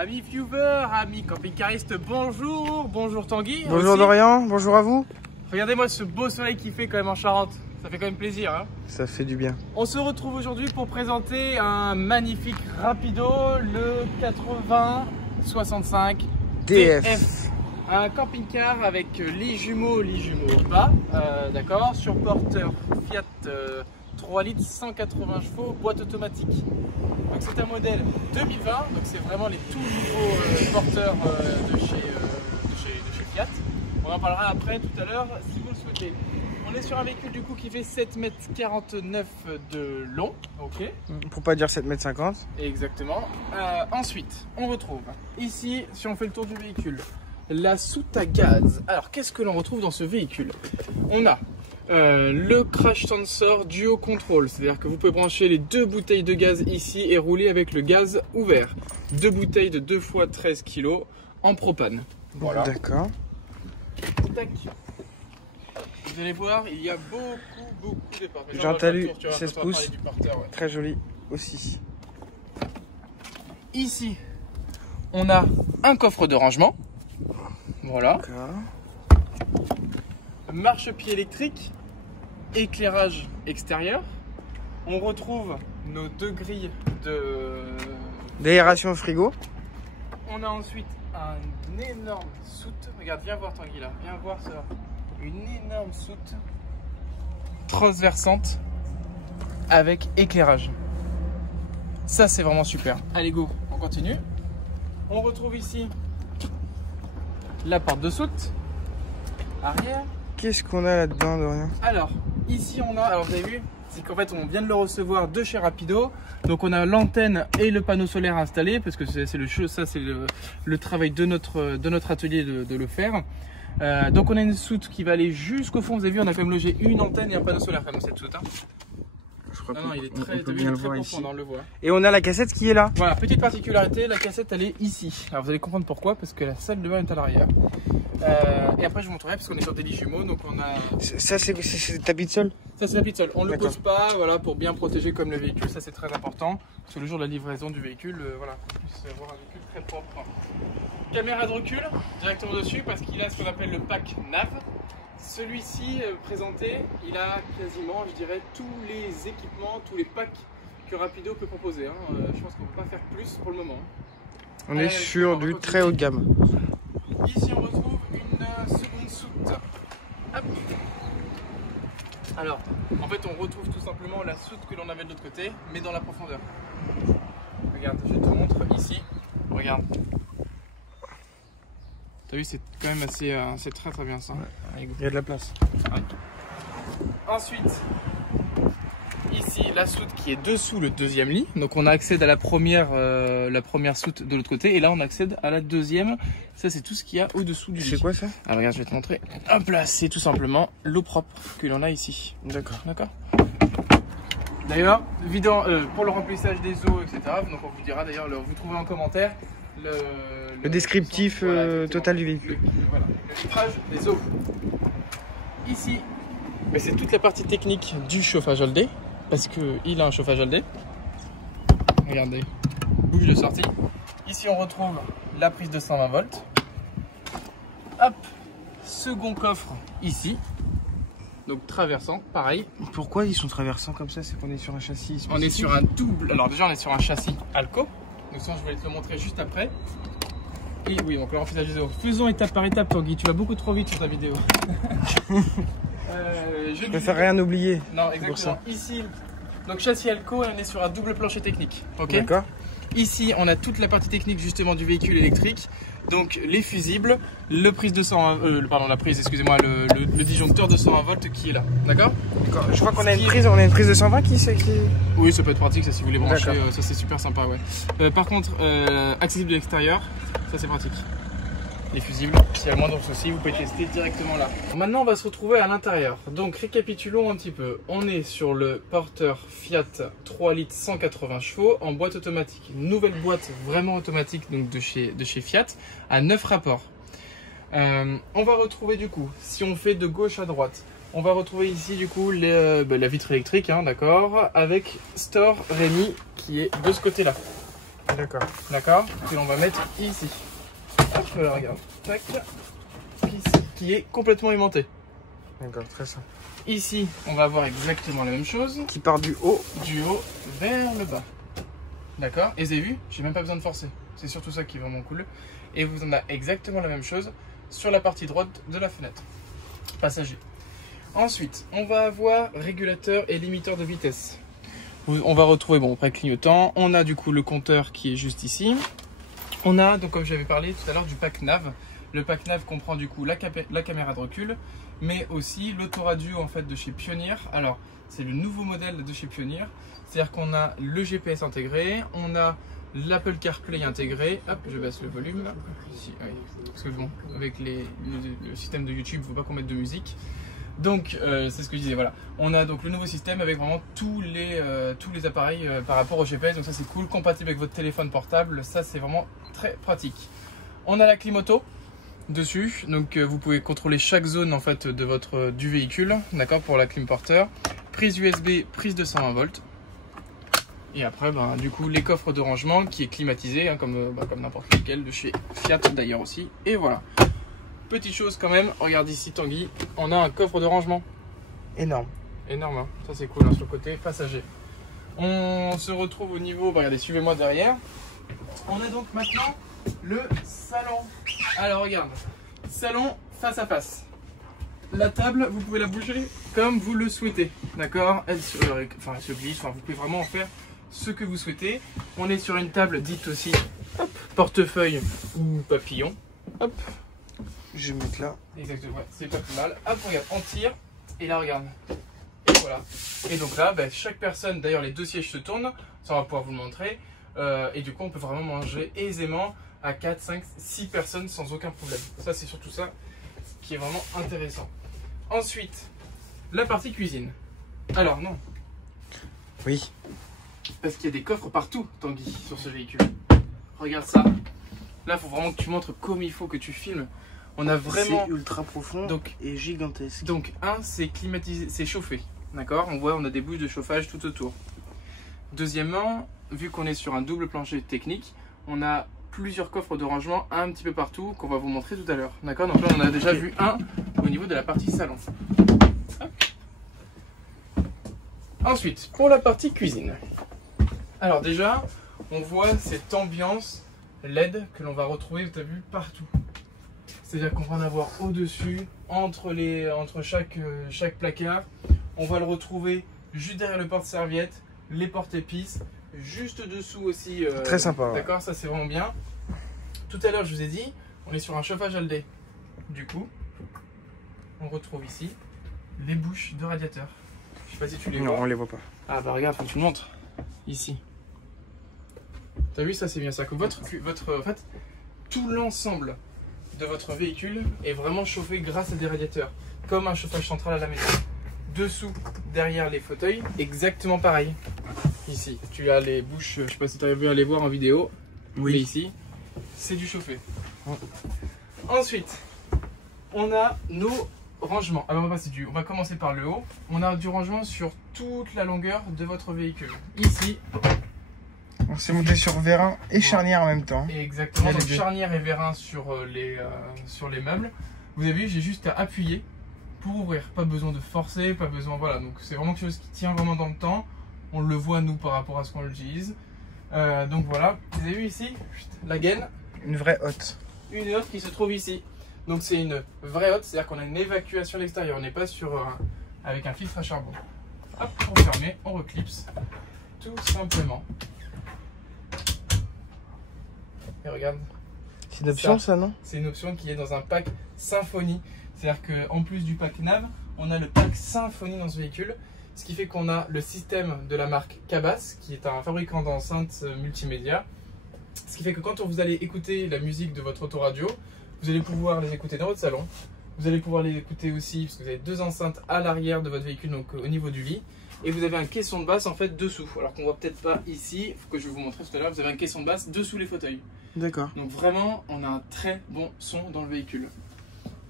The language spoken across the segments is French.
Amis viewers, amis camping-caristes, bonjour. Bonjour Tanguy. Bonjour aussi. Dorian, bonjour à vous. Regardez-moi ce beau soleil qui fait quand même en Charente. Ça fait quand même plaisir. Hein. Ça fait du bien. On se retrouve aujourd'hui pour présenter un magnifique rapido, le 8065 DF. Un camping-car avec lit jumeaux bas, d'accord, sur porteur Fiat 3 litres 180 chevaux, boîte automatique. Donc c'est un modèle 2020, donc c'est vraiment les tout nouveaux porteurs de chez Fiat. On en parlera après tout à l'heure si vous le souhaitez. On est sur un véhicule du coup qui fait 7,49 m de long, ok. Pour pas dire 7,50 m. Exactement. Ensuite, on retrouve ici, si on fait le tour du véhicule, la soute à gaz. Alors, qu'est-ce que l'on retrouve dans ce véhicule? On a le crash sensor duo control, c'est-à-dire que vous pouvez brancher les deux bouteilles de gaz ici et rouler avec le gaz ouvert. Deux bouteilles de 2 fois 13 kg en propane. Voilà. D'accord. Tac. Vous allez voir, il y a beaucoup d'épargne. J'ai un talus 16 pouces, très joli aussi. Ici, on a un coffre de rangement. Voilà. Marchepied électrique, éclairage extérieur. On retrouve nos deux grilles d'aération frigo. On a ensuite un énorme soute. Regarde, viens voir Tanguy là, viens voir ça. Une énorme soute transversante avec éclairage. Ça c'est vraiment super. Allez go, on continue. On retrouve ici la porte de soute arrière. Qu'est-ce qu'on a là-dedans, Dorian? Alors ici on a, alors vous avez vu, c'est qu'en fait on vient de le recevoir de chez Rapido. Donc on a l'antenne et le panneau solaire installé parce que c'est le travail de notre atelier de le faire. Donc on a une soute qui va aller jusqu'au fond. Vous avez vu, on a quand même logé une antenne et un panneau solaire comme cette soute. Hein. Je crois non, il est très, bien le très voir profond, ici. on le voit. Et on a la cassette qui est là. Voilà, petite particularité, la cassette elle est ici. Alors vous allez comprendre pourquoi, parce que la salle de bain est à l'arrière. Et après je vous montrerai parce qu'on est sur des lits jumeaux, donc on a. Ça c'est tapis de sol. Ça c'est tapis de sol. On le pose pas, voilà, pour bien protéger comme le véhicule. Ça c'est très important. Parce que le jour de la livraison du véhicule, voilà, qu'on puisse avoir un véhicule très propre. Caméra de recul directement dessus parce qu'il a ce qu'on appelle le pack nav. Celui-ci présenté, il a quasiment, je dirais, tous les équipements, tous les packs que Rapido peut proposer. Hein. Je pense qu'on ne peut pas faire plus pour le moment. On est sur du très haut de gamme. Ici on retrouve une seconde soute. Hop. Alors, en fait on retrouve tout simplement la soute que l'on avait de l'autre côté, mais dans la profondeur. Regarde, je te montre ici. Regarde. T'as vu, c'est quand même assez, c'est très bien ça. Ouais. Il y a de la place. Ouais. Ensuite, ici la soute qui est dessous le deuxième lit. Donc on accède à la première soute de l'autre côté et là on accède à la deuxième. Ça c'est tout ce qu'il y a au-dessous du lit. C'est quoi ça? Alors regarde, je vais te montrer. Hop là, c'est tout simplement l'eau propre que l'on a ici. D'accord. D'accord. D'ailleurs, pour le remplissage des eaux, etc. Donc on vous dira d'ailleurs, vous trouvez en commentaire le descriptif total du véhicule. Voilà, le litrage des eaux. Ici, c'est toute la partie technique du chauffage Holday, parce qu'il a un chauffage Holday. Regardez, bouche de sortie. Ici, on retrouve la prise de 120 volts. Hop, second coffre ici. Donc traversant, pareil. Pourquoi ils sont traversants comme ça? C'est qu'on est sur un châssis spécifique. On est sur un double. Alors déjà, on est sur un châssis Alco. Donc ça, je vais te le montrer juste après. Et oui, donc le remplissage des eaux. Faisons étape par étape, Tanguy. Tu vas beaucoup trop vite sur ta vidéo. Je préfère rien oublier. Non, exactement. Ici, donc châssis Alco, on est sur un double plancher technique. Ok. D'accord. Ici, on a toute la partie technique justement du véhicule électrique. Donc les fusibles, le disjoncteur de 120 volts qui est là. D'accord. Je crois qu'on a une prise de 120 qui. Oui, ça peut être pratique, ça si vous voulez brancher, ça c'est super sympa, ouais. Par contre, accessible de l'extérieur, ça c'est pratique. Les fusibles, s'il y a le moindre souci, vous pouvez tester directement là. Maintenant, on va se retrouver à l'intérieur. Donc, récapitulons un petit peu. On est sur le porteur Fiat 3 litres 180 chevaux en boîte automatique. Nouvelle boîte vraiment automatique donc de chez Fiat à 9 rapports. On va retrouver du coup, si on fait de gauche à droite, on va retrouver ici du coup la vitre électrique, hein, d'accord, avec Store Rémi qui est de ce côté-là. D'accord. D'accord. Que l'on va mettre ici. Hop, là, regarde. Tac. Ici, qui est complètement aimanté. D'accord, très simple. Ici, on va avoir exactement la même chose. Qui part du haut. Du haut vers le bas. D'accord. Et vous avez vu, j'ai même pas besoin de forcer. C'est surtout ça qui est vraiment cool. Et vous en avez exactement la même chose sur la partie droite de la fenêtre. Passager. Ensuite, on va avoir régulateur et limiteur de vitesse. On va retrouver, bon, après clignotant, on a du coup le compteur qui est juste ici. On a, donc comme j'avais parlé tout à l'heure, du pack nav. Le pack nav comprend du coup la caméra de recul, mais aussi l'autoradio en fait de chez Pioneer. Alors, c'est le nouveau modèle de chez Pioneer. C'est-à-dire qu'on a le GPS intégré, on a l'Apple CarPlay intégré. Hop, je baisse le volume. Ici, oui, parce que bon, avec le système de YouTube, il ne faut pas qu'on mette de musique. Donc, c'est ce que je disais, voilà. On a donc le nouveau système avec vraiment tous les appareils par rapport au GPS. Donc ça, c'est cool, compatible avec votre téléphone portable. Ça, c'est vraiment très pratique. On a la clim auto dessus. Donc, vous pouvez contrôler chaque zone en fait du véhicule, d'accord, pour la clim porteur. Prise USB, prise de 120 volts. Et après, ben, du coup, les coffres de rangement qui est climatisé, hein, comme n'importe lequel de chez Fiat d'ailleurs aussi. Et voilà. Petite chose quand même, regarde ici Tanguy, on a un coffre de rangement. Énorme. Énorme, hein. Ça c'est cool, hein, sur le côté passager. On se retrouve au niveau, regardez, suivez-moi derrière. On a donc maintenant le salon. Alors regarde, salon face à face. La table, vous pouvez la bouger comme vous le souhaitez, d'accord? Elle se glisse, enfin, vous pouvez vraiment en faire ce que vous souhaitez. On est sur une table dite aussi hop, portefeuille ou papillon. Hop. Je vais mettre là. Exactement, ouais, c'est pas plus mal. Hop, regarde, on tire. Et là, regarde. Et voilà. Et donc là, ben, chaque personne, d'ailleurs, les deux sièges se tournent. Ça, on va pouvoir vous le montrer. Et du coup, on peut vraiment manger aisément à 4, 5, 6 personnes sans aucun problème. Ça, c'est surtout ça qui est vraiment intéressant. Ensuite, la partie cuisine. Alors, non. Oui. Parce qu'il y a des coffres partout, Tanguy, sur ce véhicule. Regarde ça. Là, il faut vraiment que tu montres comme il faut, que tu filmes. On a vraiment. C'est ultra profond et gigantesque. Donc, c'est climatisé, c'est chauffé. D'accord? On voit, on a des bouches de chauffage tout autour. Deuxièmement, vu qu'on est sur un double plancher technique, on a plusieurs coffres de rangement un petit peu partout qu'on va vous montrer tout à l'heure. D'accord? Donc là, on a déjà vu un au niveau de la partie salon. Hop. Ensuite, pour la partie cuisine. Alors déjà, on voit cette ambiance LED que l'on va retrouver, tu as vu, partout. C'est-à-dire qu'on va en avoir au-dessus, entre chaque placard. On va le retrouver juste derrière le porte-serviette, les porte-épices, juste dessous aussi. Très sympa. D'accord, ouais. Ça c'est vraiment bien. Tout à l'heure, je vous ai dit, on est sur un chauffage Aldé. Du coup, on retrouve ici les bouches de radiateur. Je sais pas si tu les vois. Non, on les voit pas. Ah bah regarde, faut que tu le montres. Ici. T'as vu, ça c'est bien ça. Que en fait, tout l'ensemble de votre véhicule est vraiment chauffé grâce à des radiateurs, comme un chauffage central à la maison. Dessous, derrière les fauteuils, exactement pareil. Ici, tu as les bouches, je sais pas si tu as vu à les voir en vidéo, oui. Mais ici, c'est du chauffé. Ensuite, on a nos rangements. Alors on va commencer par le haut. On a du rangement sur toute la longueur de votre véhicule. Ici, on s'est monté sur vérin et charnière en même temps. Exactement, donc charnière et vérin sur les meubles. Vous avez vu, j'ai juste à appuyer pour ouvrir. Pas besoin de forcer, pas besoin, voilà. Donc c'est vraiment quelque chose qui tient vraiment dans le temps. On le voit nous par rapport à ce qu'on l'utilise. Donc voilà, vous avez vu ici, la gaine. Une vraie hotte. Une hotte qui se trouve ici. Donc c'est une vraie hotte, c'est-à-dire qu'on a une évacuation à l'extérieur. On n'est pas avec un filtre à charbon. Hop, on ferme, on reclipse. Tout simplement. Et regarde. C'est une option ça, non? C'est une option qui est dans un pack Symfony. C'est-à-dire qu'en plus du pack nav, on a le pack Symfony dans ce véhicule. Ce qui fait qu'on a le système de la marque Cabas, qui est un fabricant d'enceintes multimédia. Ce qui fait que quand vous allez écouter la musique de votre autoradio, vous allez pouvoir les écouter dans votre salon. Vous allez pouvoir les écouter aussi, parce que vous avez deux enceintes à l'arrière de votre véhicule, donc au niveau du lit. Et vous avez un caisson de basse en fait dessous. Alors qu'on voit peut-être pas ici, que je vais vous montrer tout à l'heure, vous avez un caisson de basse dessous les fauteuils. D'accord. Donc vraiment, on a un très bon son dans le véhicule.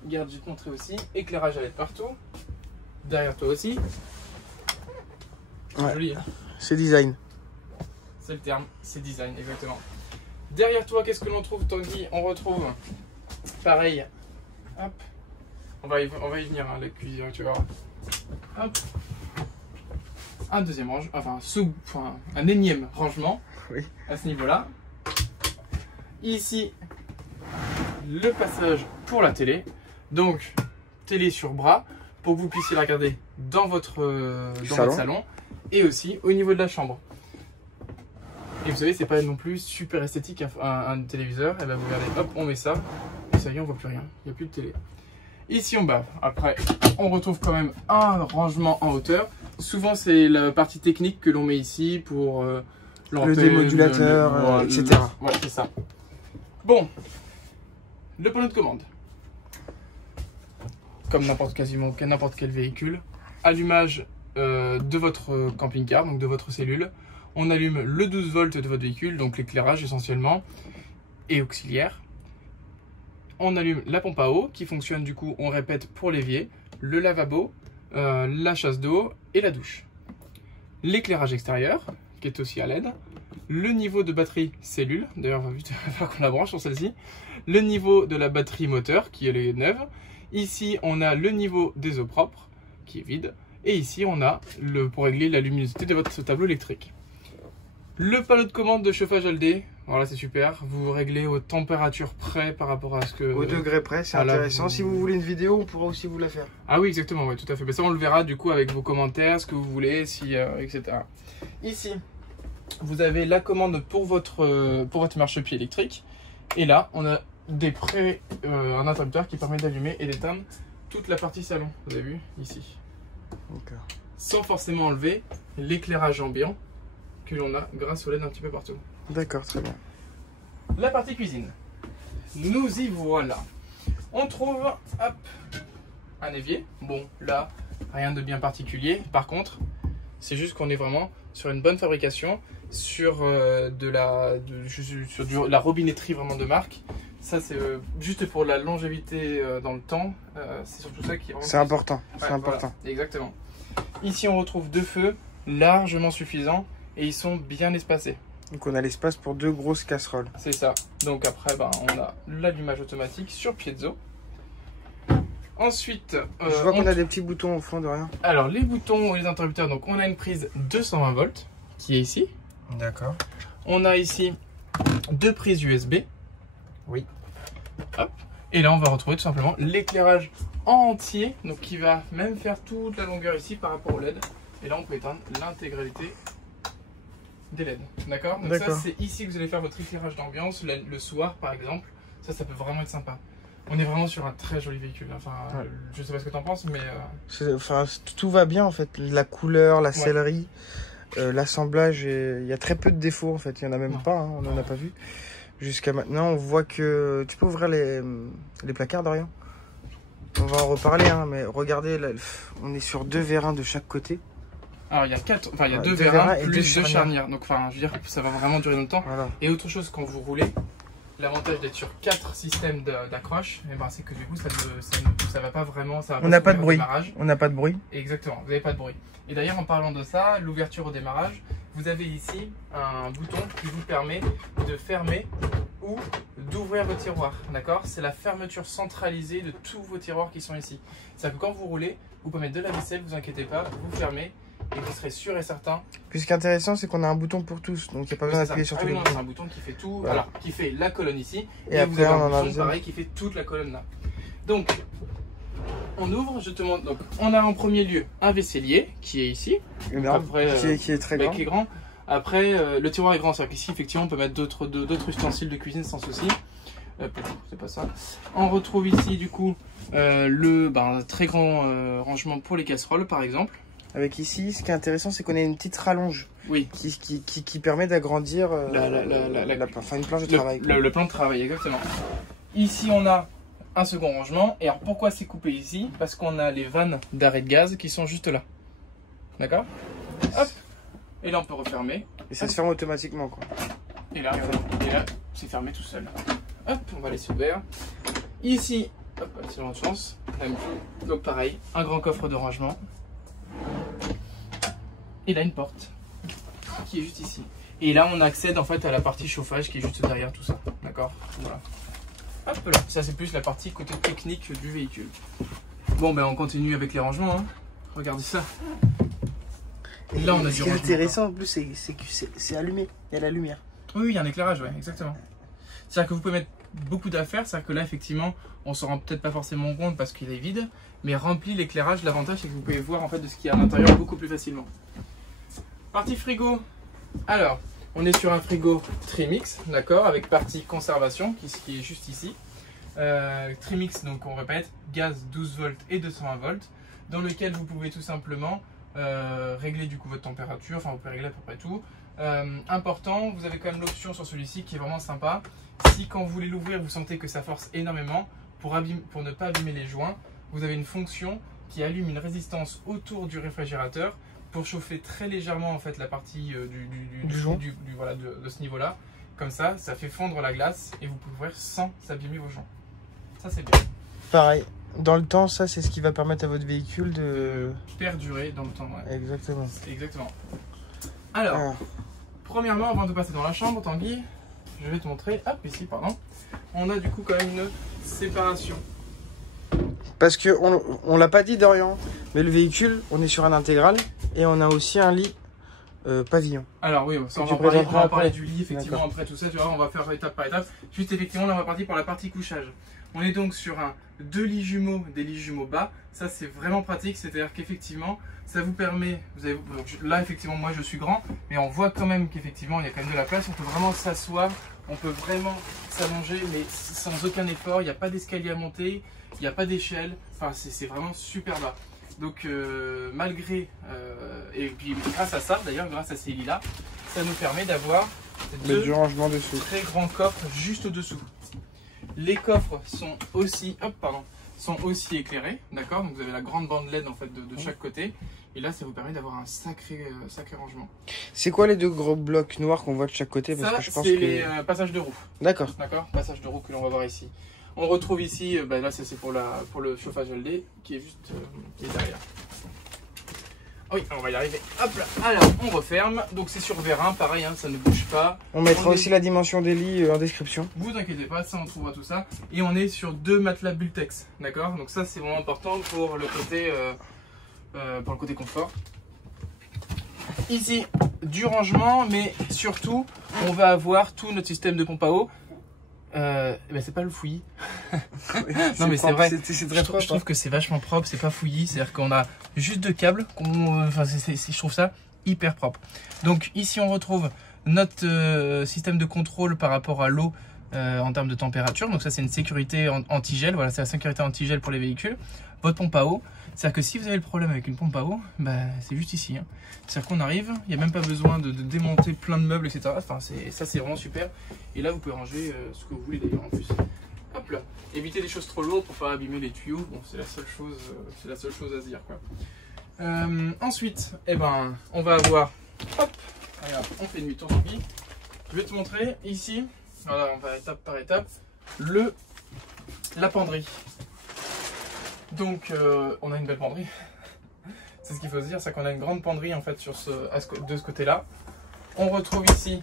Garde du contrée aussi, éclairage à LED partout. Derrière toi aussi. Ouais. Joli. C'est design. C'est le terme, c'est design, exactement. Derrière toi, qu'est-ce que l'on trouve, Tanguy? On retrouve, pareil, hop, on va y venir, hein, la cuisine, tu vois. Hop, un deuxième rangement, enfin, un énième rangement, oui, à ce niveau-là. Ici, le passage pour la télé, donc télé sur bras, pour que vous puissiez la regarder dans votre salon, et aussi au niveau de la chambre. Et vous savez, c'est pas non plus super esthétique un téléviseur. Et ben vous regardez, hop, on met ça, et ça y est, on voit plus rien, il n'y a plus de télé. Ici on bave. Après, on retrouve quand même un rangement en hauteur. Souvent c'est la partie technique que l'on met ici pour le démodulateur, etc. Ouais, c'est ça. Bon, le panneau de commande. Comme quasiment n'importe quel véhicule. Allumage de votre camping-car, donc de votre cellule. On allume le 12 volts de votre véhicule, donc l'éclairage essentiellement, et auxiliaire. On allume la pompe à eau qui fonctionne du coup, on répète, pour l'évier, le lavabo, la chasse d'eau et la douche. L'éclairage extérieur qui est aussi à LED. Le niveau de batterie cellule, d'ailleurs il va falloir qu'on la branche sur celle-ci. Le niveau de la batterie moteur qui est neuve. Ici on a le niveau des eaux propres qui est vide. Et ici on a pour régler la luminosité de votre tableau électrique. Le panneau de commande de chauffage LD, voilà, c'est super. Vous réglez aux températures près par rapport à ce que... Au degré près, c'est intéressant. Si vous voulez une vidéo, on pourra aussi vous la faire. Ah oui, exactement, ouais, tout à fait. Mais ça, on le verra du coup avec vos commentaires, ce que vous voulez, etc. Ici, vous avez la commande pour votre marchepied électrique. Et là, on a un interrupteur qui permet d'allumer et d'éteindre toute la partie salon. Vous avez vu, ici. D'accord. Sans forcément enlever l'éclairage ambiant que l'on a grâce au LED un petit peu partout. D'accord, très bien. La partie cuisine. Nous y voilà. On trouve, hop, un évier. Bon, là, rien de bien particulier. Par contre, c'est juste qu'on est vraiment sur une bonne fabrication, sur la robinetterie vraiment de marque. Ça, c'est juste pour la longévité dans le temps. C'est surtout ça qui est vraiment... C'est important, ouais, c'est important. Voilà, exactement. Ici, on retrouve 2 feux largement suffisants et ils sont bien espacés. Donc on a l'espace pour 2 grosses casseroles. C'est ça. Donc après, on a l'allumage automatique sur piezo. Ensuite, je vois qu'on a des petits boutons au fond de rien. Alors les boutons, les interrupteurs, donc on a une prise 220 volts qui est ici. D'accord. On a ici 2 prises USB. Oui. Hop. Et là, on va retrouver tout simplement l'éclairage entier, donc qui va même faire toute la longueur ici par rapport au LED. Et là, on peut éteindre l'intégralité des LED. D'accord. Donc ça, c'est ici que vous allez faire votre éclairage d'ambiance le soir, par exemple. Ça peut vraiment être sympa. On est vraiment sur un très joli véhicule. Enfin, ouais. Je sais pas ce que tu en penses, mais... Enfin, tout va bien en fait. La couleur, la sellerie, l'assemblage, il y a très peu de défauts en fait. Il n'y en a même pas, hein, on n'en a pas vu. Jusqu'à maintenant, on voit que... Tu peux ouvrir les placards, Dorian? On va en reparler, hein, mais regardez, là, on est sur 2 vérins de chaque côté. Alors il y a 2 vérins plus 2 charnières. Donc je veux dire, ça va vraiment durer longtemps. Voilà. Et autre chose, quand vous roulez, l'avantage d'être sur 4 systèmes d'accroche, c'est que du coup ça va pas vraiment. On n'a pas de bruit. On n'a pas de bruit. Exactement, vous n'avez pas de bruit. Et d'ailleurs, en parlant de ça, l'ouverture au démarrage, vous avez ici un bouton qui vous permet de fermer ou d'ouvrir vos tiroirs. D'accord? C'est la fermeture centralisée de tous vos tiroirs qui sont ici. C'est-à-dire que quand vous roulez, vous pouvez mettre de la vaisselle, vous inquiétez pas, vous fermez. Et vous serez sûr et certain. Puis ce qui est intéressant, c'est qu'on a un bouton pour tous, donc il n'y a pas besoin d'appuyer sur tous les boutons. C'est un bouton qui fait tout, voilà. Alors, qui fait la colonne ici, et après, vous avez un bouton pareil qui fait toute la colonne là. Donc, on ouvre, je te montre. Donc, on a en premier lieu un vaisselier qui est ici, après, qui est très grand. Qui est grand. Après, le tiroir est grand, c'est-à-dire qu'ici, effectivement, on peut mettre d'autres ustensiles de cuisine sans souci. C'est pas ça. On retrouve ici, du coup, un très grand rangement pour les casseroles, par exemple. Avec ici, ce qui est intéressant, c'est qu'on a une petite rallonge qui permet d'agrandir une planche de travail. Le plan de travail, exactement. Ici, on a un second rangement. Et alors, pourquoi c'est coupé ici? Parce qu'on a les vannes d'arrêt de gaz qui sont juste là. D'accord? Hop. Et là, on peut refermer. Et ça se ferme automatiquement, quoi. Et là, c'est fermé tout seul. Hop, on va laisser ouvert. Ici, hop, c'est l'autre chance. Donc pareil, un grand coffre de rangement. Et là, une porte qui est juste ici. Et là, on accède en fait à la partie chauffage qui est juste derrière tout ça. D'accord? Voilà. Hop là. Ça, c'est plus la partie côté technique du véhicule. Bon, ben on continue avec les rangements. Hein. Regardez ça. Et là, on a du rangement. Ce qui est intéressant en plus, c'est que c'est allumé. Il y a la lumière. Oui, il y a un éclairage, ouais, exactement. C'est-à-dire que vous pouvez mettre beaucoup d'affaires. C'est-à-dire que là, effectivement, on se rend peut-être pas forcément compte parce qu'il est vide. Mais rempli l'éclairage, l'avantage, c'est que vous pouvez voir en fait de ce qu'il y a à l'intérieur beaucoup plus facilement. Partie frigo. Alors, on est sur un frigo Trimix, d'accord, avec partie conservation qui est juste ici. Trimix, donc on répète, gaz 12 volts et 220 volts, dans lequel vous pouvez tout simplement régler du coup votre température, enfin vous pouvez régler à peu près tout. Important, vous avez quand même l'option sur celui-ci qui est vraiment sympa. Si quand vous voulez l'ouvrir, vous sentez que ça force énormément, pour ne pas abîmer les joints, vous avez une fonction qui allume une résistance autour du réfrigérateur pour chauffer très légèrement en fait la partie voilà, de ce niveau-là. Comme ça, ça fait fondre la glace et vous pouvez ouvrir sans s'abîmer vos joints. Ça, c'est bien. Pareil, dans le temps, ça, c'est ce qui va permettre à votre véhicule de perdurer dans le temps. Ouais. Exactement. Exactement. Alors, premièrement, avant de passer dans la chambre, Tanguy, je vais te montrer. Hop, ici, pardon. On a du coup quand même une séparation. Parce que on l'a pas dit, Dorian, mais le véhicule, on est sur un intégral et on a aussi un lit pavillon. Alors oui, ça, on va parler du lit effectivement après tout ça, tu vois, on va faire étape par étape. Juste effectivement, là on va partir pour la partie couchage. On est donc sur deux lits jumeaux, des lits jumeaux bas. Ça c'est vraiment pratique, c'est-à-dire qu'effectivement, ça vous permet, donc là effectivement moi je suis grand, mais on voit quand même qu'effectivement il y a quand même de la place, on peut vraiment s'asseoir, on peut vraiment s'allonger, mais sans aucun effort, il n'y a pas d'escalier à monter, il n'y a pas d'échelle, enfin c'est vraiment super bas. Donc malgré, et puis grâce à ça, d'ailleurs grâce à ces lits-là, ça nous permet d'avoir deux rangement dessous. Très grands coffres juste au-dessous. Les coffres sont aussi, sont aussi éclairés, d'accord? Donc vous avez la grande bande LED en fait de chaque côté. Et là, ça vous permet d'avoir un sacré rangement. C'est quoi les deux gros blocs noirs qu'on voit de chaque côté? Parce que je pense c'est les passages de roues. D'accord. D'accord, passage de roues que l'on va voir ici. On retrouve ici, là c'est pour le chauffage LD qui est juste qui est derrière. Oui, on va y arriver. Hop là. Alors, on referme. Donc c'est sur vérin, pareil, hein, ça ne bouge pas. On mettra aussi la dimension des lits en description. Vous inquiétez pas, ça on trouvera tout ça. Et on est sur deux matelas Bultex, d'accord? Donc ça c'est vraiment important pour le côté confort. Ici, du rangement, mais surtout, on va avoir tout notre système de pompe à eau. C'est pas le fouillis. Non mais c'est vrai, je trouve que c'est vachement propre, c'est pas fouillis, c'est-à-dire qu'on a juste deux câbles, je trouve ça hyper propre. Donc ici on retrouve notre système de contrôle par rapport à l'eau en termes de température, donc ça c'est une sécurité anti-gel, voilà c'est la sécurité anti-gel pour les véhicules. Votre pompe à eau, c'est-à-dire que si vous avez le problème avec une pompe à eau, c'est juste ici. Hein. C'est-à-dire qu'on arrive, il n'y a même pas besoin de démonter plein de meubles, etc. Enfin, ça c'est vraiment super. Et là vous pouvez ranger ce que vous voulez d'ailleurs en plus. Hop là. Évitez des choses trop lourdes pour pas abîmer les tuyaux. Bon, c'est la seule chose à se dire quoi. Ensuite, on va avoir. Hop, regarde, on fait nuit tour. Je vais te montrer ici. Voilà, on va étape par étape. La penderie. Donc on a une belle penderie, c'est ce qu'il faut se dire, c'est qu'on a une grande penderie en fait de ce côté-là. On retrouve ici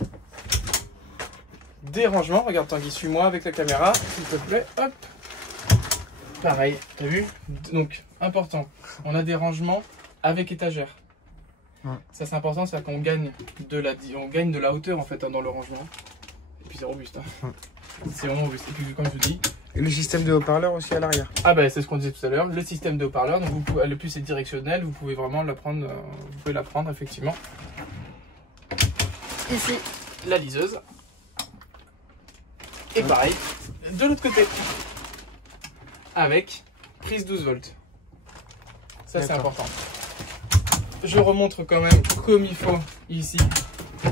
des rangements, regarde Tanguy, suis-moi avec la caméra, s'il te plaît, hop. Pareil, t'as vu? Donc important, on a des rangements avec étagère. Ouais. Ça c'est important, c'est qu'on gagne de la hauteur en fait dans le rangement. Et puis c'est robuste. Hein. Ouais. C'est vraiment robuste. Et puis comme je dis. Et le système de haut-parleur aussi à l'arrière. C'est ce qu'on disait tout à l'heure. Le système de haut-parleur, donc le plus c'est directionnel, vous pouvez vraiment la prendre. Vous pouvez la prendre effectivement. Ici, la liseuse. Et pareil, de l'autre côté. Avec prise 12 volts. Ça c'est important. Je remontre quand même comme il faut ici.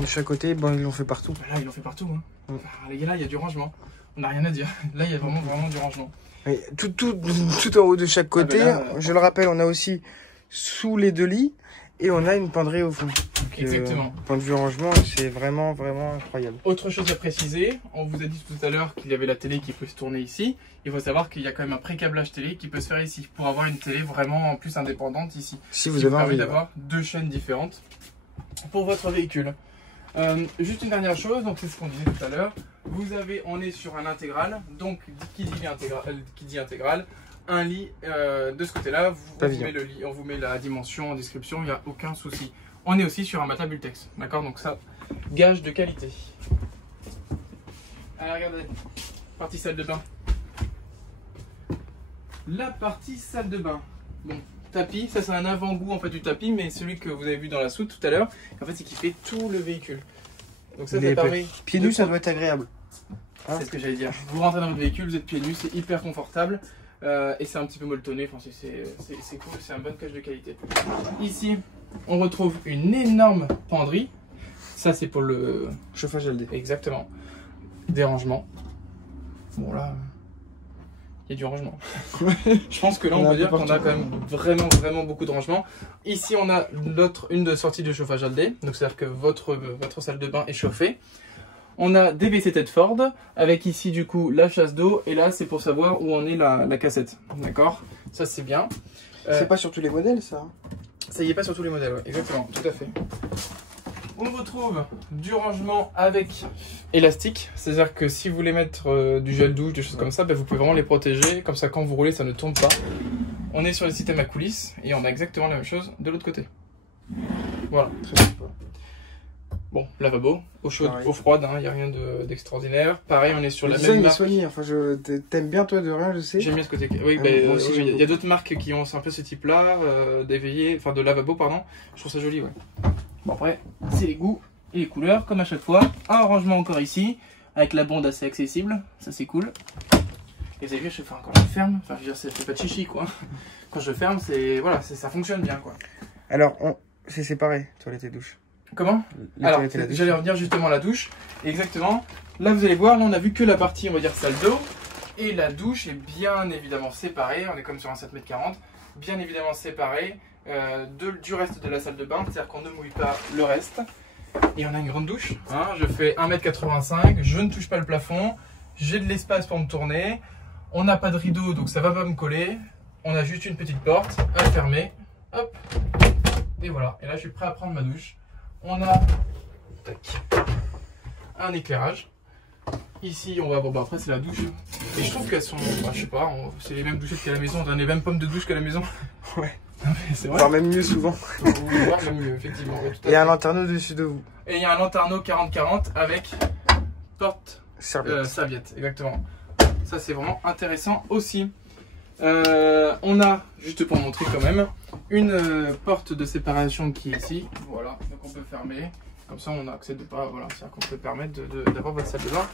De chaque côté, ils l'ont fait partout. Là, ils l'ont fait partout. Hein. Les gars, là, il y a du rangement. On n'a rien à dire. Là, il y a vraiment du rangement. Et tout en haut de chaque côté, je le rappelle, on a aussi sous les deux lits et on a une penderie au fond. Exactement. Point de vue rangement, c'est vraiment incroyable. Autre chose à préciser, on vous a dit tout à l'heure qu'il y avait la télé qui peut se tourner ici. Il faut savoir qu'il y a quand même un pré-câblage télé qui peut se faire ici pour avoir une télé vraiment en plus indépendante ici. Si vous avez envie d'avoir deux chaînes différentes pour votre véhicule. Juste une dernière chose, donc c'est ce qu'on disait tout à l'heure. On est sur un intégral, donc qui dit intégral, un lit de ce côté-là. On vous met le lit, on vous met la dimension en description, il n'y a aucun souci. On est aussi sur un matelas Bultex, d'accord? Donc ça, gage de qualité. Allez, regardez, partie salle de bain. La partie salle de bain. Bon, tapis, ça c'est un avant-goût en fait du tapis, mais celui que vous avez vu dans la soute tout à l'heure, en fait c'est qui fait tout le véhicule. Donc ça permet. Pieds nus, ça doit être agréable. C'est ce que j'allais dire. Vous rentrez dans votre véhicule, vous êtes pieds nus, c'est hyper confortable et c'est un petit peu molletonné. Enfin, c'est cool, c'est un bon cache de qualité. Ici, on retrouve une énorme penderie. Ça c'est pour le chauffage LD. Exactement. Des rangements. Bon là. Il y a du rangement. Je pense que là, on peut dire qu'on a quand même vraiment beaucoup de rangement. Ici, on a une de sortie de chauffage LD. Donc, c'est-à-dire que votre salle de bain est chauffée. On a des WC Tedford avec ici, du coup, la chasse d'eau. Et là, c'est pour savoir où en est la cassette. D'accord? Ça, c'est bien. C'est pas sur tous les modèles, ça? Ça y est pas sur tous les modèles, ouais. Exactement. Tout à fait. On retrouve du rangement avec élastique, c'est-à-dire que si vous voulez mettre du gel douche, des choses comme ça, ben vous pouvez vraiment les protéger, comme ça quand vous roulez ça ne tombe pas. On est sur le système à coulisses et on a exactement la même chose de l'autre côté. Voilà, très sympa. Bon, lavabo, eau chaude, eau froide, il n'y a rien d'extraordinaire. Pareil, on est sur la même marque. Soigné. Enfin, t'aimes bien toi de rien, je sais. J'aime bien ce côté. Oui, il y a d'autres marques qui ont un peu ce type-là, de lavabo, pardon. Je trouve ça joli, ouais. Bon après, c'est les goûts et les couleurs, comme à chaque fois. Un rangement encore ici, avec la bande assez accessible, ça c'est cool. Et vous avez vu, quand je ferme, enfin je veux dire, ça fait pas de chichi quoi. Quand je ferme, voilà, ça fonctionne bien quoi. Alors, c'est séparé, toilette et douche. Comment? Alors, j'allais revenir justement à la douche. Exactement. Là vous allez voir, là on a vu que la partie, on va dire, salle d'eau. Et la douche est bien évidemment séparée, on est comme sur un 7,40 m, bien évidemment séparée. Du reste de la salle de bain, c'est-à-dire qu'on ne mouille pas le reste. Et on a une grande douche, hein. Je fais 1,85 m, je ne touche pas le plafond, j'ai de l'espace pour me tourner, on n'a pas de rideau donc ça va pas me coller, on a juste une petite porte à fermer, hop, et voilà, et là je suis prêt à prendre ma douche. On a un éclairage, ici on va voir, après c'est la douche, et je trouve qu'elles sont, je sais pas, c'est les mêmes douchettes qu'à la maison, on a les mêmes pommes de douche qu'à la maison. Ouais. C'est vrai. Voire même mieux souvent. Voire même mieux, effectivement. Il y a un lanterneau au-dessus de vous. Et il y a un lanterneau 40-40 avec porte serviette, exactement. Ça c'est vraiment intéressant aussi. On a, juste pour montrer quand même, une porte de séparation qui est ici. Voilà, donc on peut fermer. Comme ça on n'accède pas, voilà, c'est-à-dire qu'on peut permettre d'avoir votre salle de bain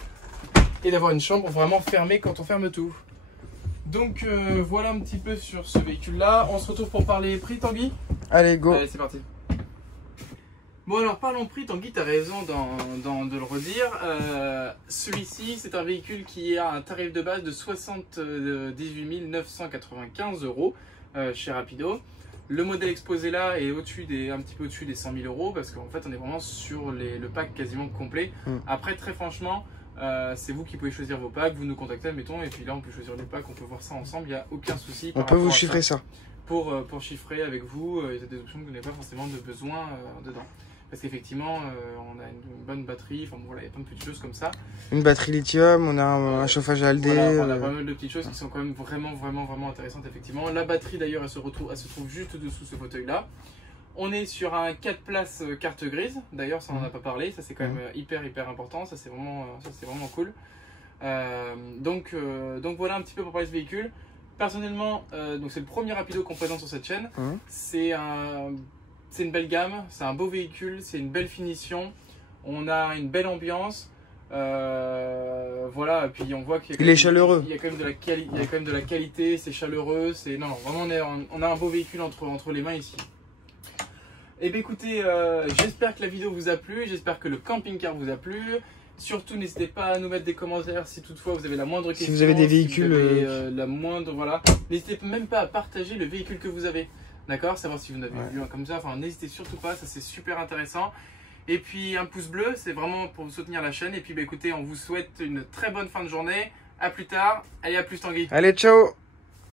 et d'avoir une chambre vraiment fermée quand on ferme tout. Donc voilà un petit peu sur ce véhicule là. On se retrouve pour parler prix, Tanguy. Allez, go. Allez, c'est parti. Bon alors parlons prix, Tanguy, tu as raison de le redire. Celui-ci c'est un véhicule qui a un tarif de base de 78 995 € chez Rapido. Le modèle exposé là est un petit peu au-dessus des 100 000 € parce qu'en fait on est vraiment sur le pack quasiment complet. Après très franchement, c'est vous qui pouvez choisir vos packs, vous nous contactez admettons et puis là on peut choisir les packs, on peut voir ça ensemble, il n'y a aucun souci. On peut vous chiffrer ça. Pour chiffrer avec vous, il y a des options que vous n'avez pas forcément de besoin dedans. Parce qu'effectivement, on a une bonne batterie, enfin bon, voilà, il y a plein de petites choses comme ça. Une batterie lithium, on a un chauffage ALD. Voilà, on a pas mal de petites choses qui sont quand même vraiment intéressantes effectivement. La batterie d'ailleurs, elle se trouve juste dessous ce fauteuil là. On est sur un 4 places carte grise, d'ailleurs ça on n'en a pas parlé, ça c'est quand même hyper important, ça c'est vraiment cool. Donc voilà un petit peu pour parler de ce véhicule. Personnellement, donc c'est le premier Rapido qu'on présente sur cette chaîne. C'est une belle gamme, c'est un beau véhicule, c'est une belle finition, on a une belle ambiance. Voilà, et puis on voit qu'il est chaleureux. Il y a quand même de la qualité, c'est chaleureux, non, vraiment on a un beau véhicule entre les mains ici. Et bien écoutez, j'espère que la vidéo vous a plu, j'espère que le camping-car vous a plu. Surtout n'hésitez pas à nous mettre des commentaires si toutefois vous avez la moindre question. Si vous avez des véhicules, la moindre, voilà. N'hésitez même pas à partager le véhicule que vous avez. D'accord, savoir si vous en avez vu un comme ça, enfin n'hésitez surtout pas, ça c'est super intéressant. Et puis un pouce bleu, c'est vraiment pour vous soutenir la chaîne. Et puis bah, écoutez, on vous souhaite une très bonne fin de journée. À plus tard, allez à plus Tanguy. Allez, ciao.